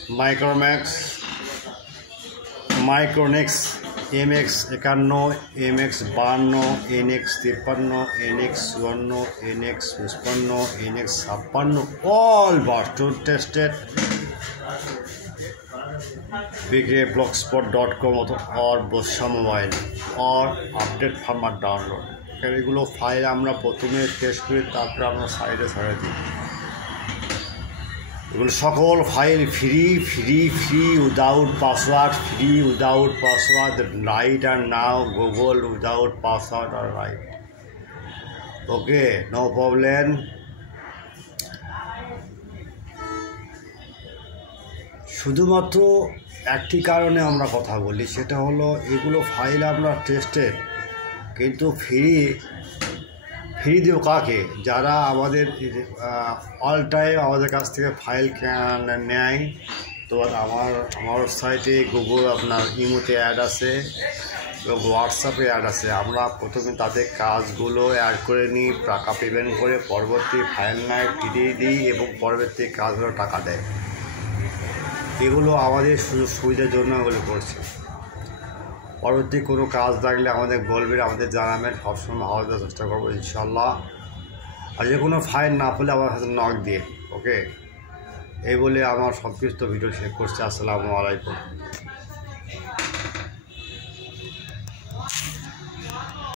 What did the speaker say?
মাইক্রোনেক্স MX 51, MX 52, NX 53, NX 54, NX 55, NX 56, all version tested. bigblogspot.com or Bosha Mobile or Update Farmer Download. এগুলো file আমরা প্রথমে test করি, তারপরে আমরা সাইডে ছাড়া দিই। এগুলো সকল file free without password, right আর নাও গুগল উইদাউট পাসওয়ার্ড আর রাইট। Okay, no problem. শুধুমাত্র একটি কারণে আমরা কথা বলি, সেটা হলো এগুলো ফাইল আমরা টেস্টেড, কিন্তু ফ্রি দেব কাকে? যারা আমাদের অল টাইম আমাদের কাছ থেকে ফাইল নেয়। তো আমার সাইটে গুগল আপনার ইমোতে অ্যাড আছে এবং হোয়াটসঅ্যাপে অ্যাড আছে। আমরা প্রথমে তাদের কাজগুলো অ্যাড করে নিই, টাকা পেমেন্ট করে পরবর্তী ফাইল নেয়, ফিরিয়ে দিই এবং পরবর্তী কাজগুলো টাকা দেয়। এগুলো আমাদের সুযোগ সুবিধার জন্য এগুলো করছে। পরবর্তী কোনো কাজ থাকলে আমাদের বলবেন, আমাদের জানাবেন, সবসময় ভালো দেওয়ার চেষ্টা করবো ইনশাল্লাহ। আর যে কোনো ফাইল না পেলে আমার হাতে নক দিয়ে। ওকে, এই বলে আমার সংক্ষিপ্ত ভিডিও শেষ করছি। আসসালামু আলাইকুম।